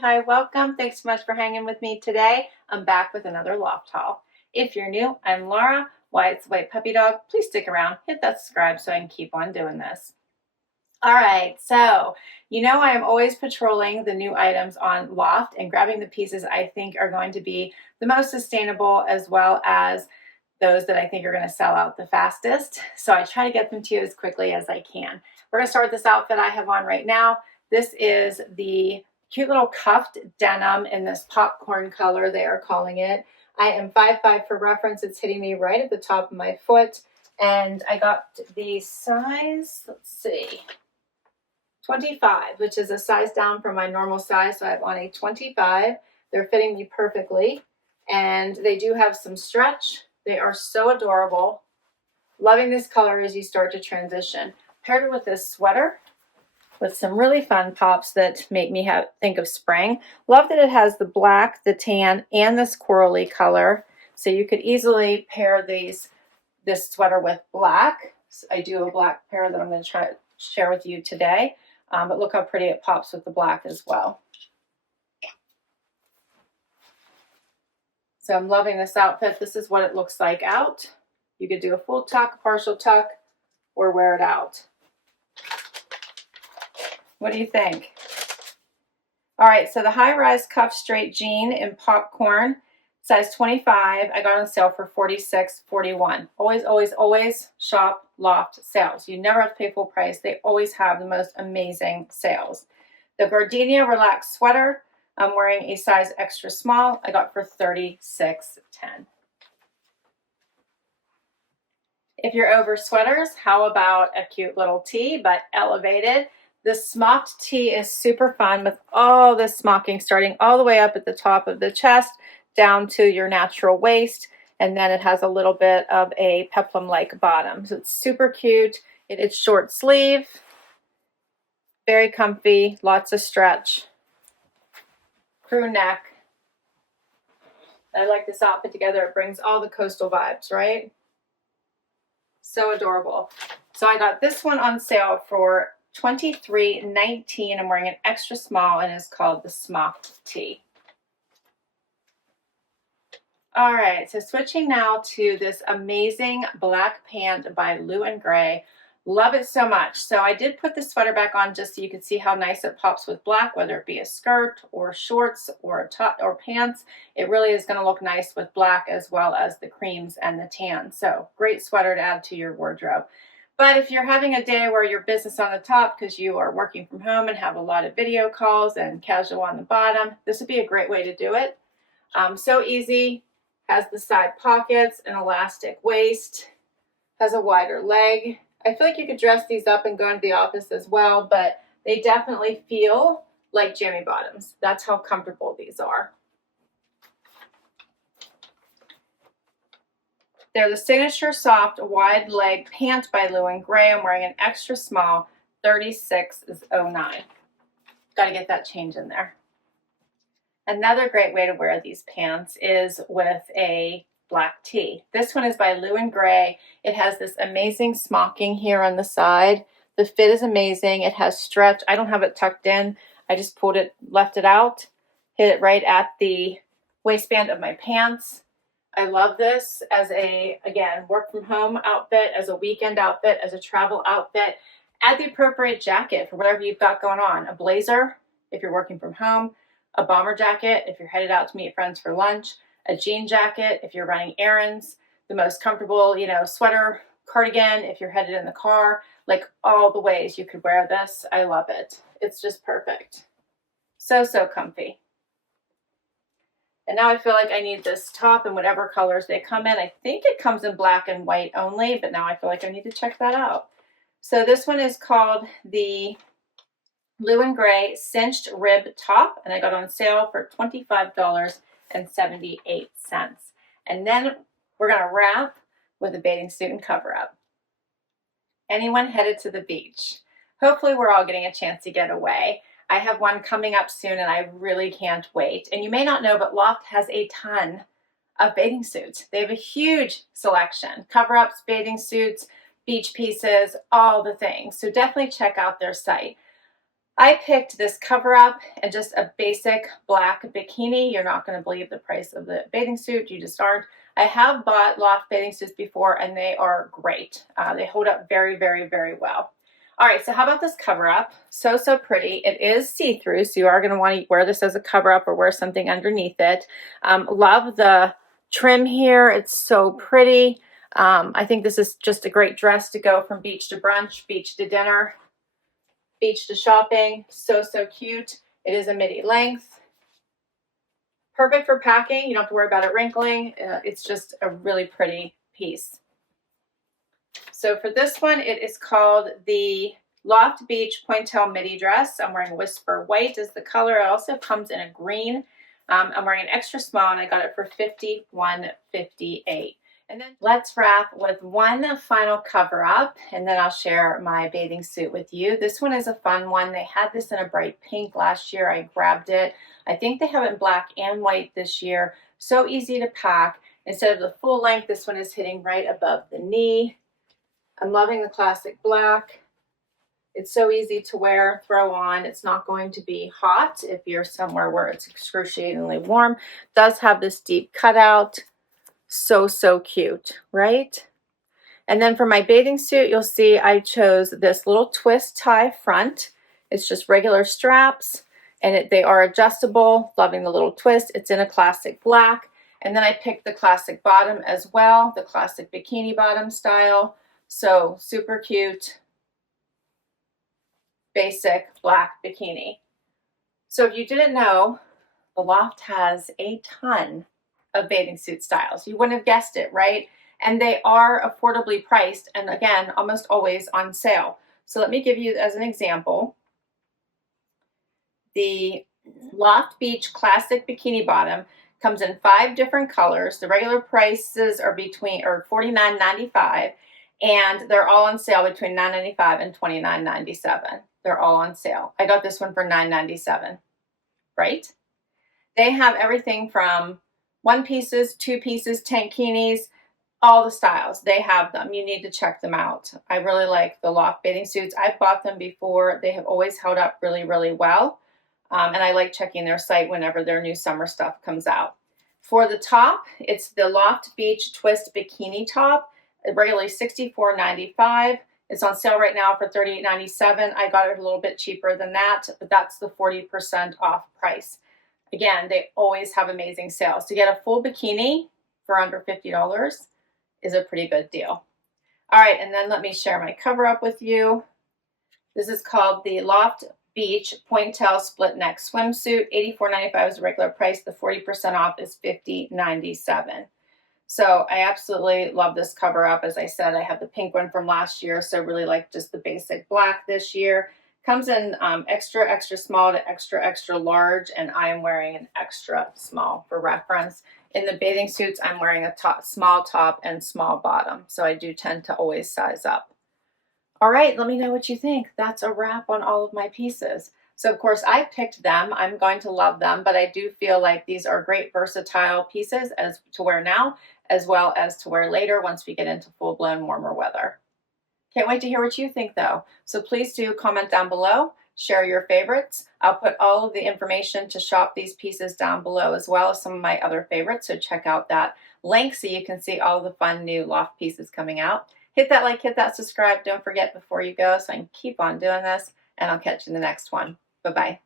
Hi, welcome. Thanks so much for hanging with me today. I'm back with another Loft haul. If you're new, I'm Laura, Wyatt's white puppy dog. Please stick around, hit that subscribe so I can keep on doing this. All right, so you know I am always patrolling the new items on Loft and grabbing the pieces I think are going to be the most sustainable, as well as those that I think are going to sell out the fastest. So I try to get them to you as quickly as I can. We're going to start with this outfit I have on right now. This is the cute little cuffed denim in this popcorn color, they are calling it. I am 5'5" for reference. It's hitting me right at the top of my foot. And I got the size, let's see, 25, which is a size down from my normal size. So I have on a 25. They're fitting me perfectly. And they do have some stretch. They are so adorable. Loving this color as you start to transition. Paired it with this sweater with some really fun pops that make me think of spring. Love that it has the black, the tan, and this corally color. So you could easily pair this sweater with black. So I do have a black pair that I'm going to try to share with you today. But look how pretty it pops with the black as well. So I'm loving this outfit. This is what it looks like out. You could do a full tuck, a partial tuck, or wear it out. What do you think? All right, so the high-rise cuff straight jean in popcorn, size 25. I got on sale for $46.41. Always, always, always shop Loft sales. You never have to pay full price. They always have the most amazing sales. The gardenia relaxed sweater, I'm wearing a size extra small. I got for $36.10. If you're over sweaters, how about a cute little tee, but elevated? The smocked tee is super fun with all this smocking starting all the way up at the top of the chest down to your natural waist, and then it has a little bit of a peplum-like bottom. So it's super cute. It's short sleeve, very comfy, lots of stretch, crew neck. I like this outfit together. It brings all the coastal vibes, right? So adorable. So I got this one on sale for $23.19. I'm wearing an extra small and it's called the smocked tee. All right, so switching now to this amazing black pant by Lou & Grey. Love it so much. So I did put the sweater back on just so you could see how nice it pops with black, whether it be a skirt or shorts or a top or pants. It really is going to look nice with black as well as the creams and the tan. So great sweater to add to your wardrobe. But if you're having a day where you're business on the top because you are working from home and have a lot of video calls and casual on the bottom, this would be a great way to do it. So easy, has the side pockets, an elastic waist, has a wider leg. I feel like you could dress these up and go into the office as well, but they definitely feel like jammy bottoms. That's how comfortable these are. They're the signature soft wide leg pant by Lou & Grey. I'm wearing an extra small, $36.09. Got to get that change in there. Another great way to wear these pants is with a black tee. This one is by Lou & Grey. It has this amazing smocking here on the side. The fit is amazing. It has stretch. I don't have it tucked in. I just pulled it, left it out, hit it right at the waistband of my pants. I love this as a, again, work from home outfit, as a weekend outfit, as a travel outfit. Add the appropriate jacket for whatever you've got going on. A blazer if you're working from home, a bomber jacket if you're headed out to meet friends for lunch, a jean jacket if you're running errands, the most comfortable, sweater, cardigan if you're headed in the car, like all the ways you could wear this. I love it. It's just perfect. So, so comfy. And now I feel like I need this top in whatever colors they come in. I think it comes in black and white only, but now I feel like I need to check that out. So this one is called the Lou & Grey cinched rib top, and I got on sale for $25.78. And then we're going to wrap with a bathing suit and cover up. Anyone headed to the beach? Hopefully we're all getting a chance to get away. I have one coming up soon and I really can't wait. And you may not know, but Loft has a ton of bathing suits. They have a huge selection. Cover-ups, bathing suits, beach pieces, all the things. So definitely check out their site. I picked this cover up and just a basic black bikini. You're not going to believe the price of the bathing suit. You just aren't. I have bought Loft bathing suits before and they are great. They hold up very, very, very well. All right, so how about this cover up? So, so pretty. It is see-through, so you are going to want to wear this as a cover up or wear something underneath it. Love the trim here. It's so pretty. I think this is just a great dress to go from beach to brunch, beach to dinner, beach to shopping. So, so cute. It is a midi length. Perfect for packing. You don't have to worry about it wrinkling. It's just a really pretty piece. So for this one, it is called the Loft Beach Pointel Midi Dress. I'm wearing Whisper White is the color. It also comes in a green. I'm wearing an extra small and I got it for $51.58. And then let's wrap with one final cover up and then I'll share my bathing suit with you. This one is a fun one. They had this in a bright pink last year. I grabbed it. I think they have it in black and white this year. So easy to pack. Instead of the full length, this one is hitting right above the knee. I'm loving the classic black. It's so easy to wear, throw on. It's not going to be hot if you're somewhere where it's excruciatingly warm. It does have this deep cutout. So, so cute, right? And then for my bathing suit, you'll see I chose this little twist tie front. It's just regular straps and they are adjustable. Loving the little twist. It's in a classic black. And then I picked the classic bottom as well, the classic bikini bottom style. So super cute, basic black bikini. So if you didn't know, the Loft has a ton of bathing suit styles. You wouldn't have guessed it, right? And they are affordably priced and again, almost always on sale. So let me give you as an example, the Loft Beach Classic Bikini Bottom comes in 5 different colors. The regular prices are $49.95 and they're all on sale between $9.95 and $29.97. They're all on sale. I got this one for $9.97, right? They have everything from 1 pieces, 2 pieces, tankinis, all the styles. They have them. You need to check them out. I really like the Loft bathing suits. I've bought them before. They have always held up really, really well. And I like checking their site whenever their new summer stuff comes out. For the top, it's the Loft Beach Twist Bikini Top. Regularly $64.95. It's on sale right now for $38.97. I got it a little bit cheaper than that, but that's the 40% off price. Again, they always have amazing sales. To get a full bikini for under $50 is a pretty good deal. All right, and then let me share my cover up with you. This is called the Loft Beach Pointel Split Neck Swimsuit. $84.95 is the regular price. The 40% off is $50.97. So I absolutely love this cover up. As I said, I have the pink one from last year, so really like just the basic black this year. Comes in extra, extra small to extra, extra large, and I am wearing an extra small for reference. In the bathing suits, I'm wearing a small top and small bottom, so I do tend to always size up. All right, let me know what you think. That's a wrap on all of my pieces. So of course I picked them. I'm going to love them, but I do feel like these are great versatile pieces as to wear now, as well as to wear later once we get into full-blown warmer weather. Can't wait to hear what you think though. So please do comment down below, share your favorites. I'll put all of the information to shop these pieces down below as well as some of my other favorites. So check out that link so you can see all the fun new Loft pieces coming out. Hit that like, hit that subscribe. Don't forget before you go so I can keep on doing this, and I'll catch you in the next one. Bye-bye.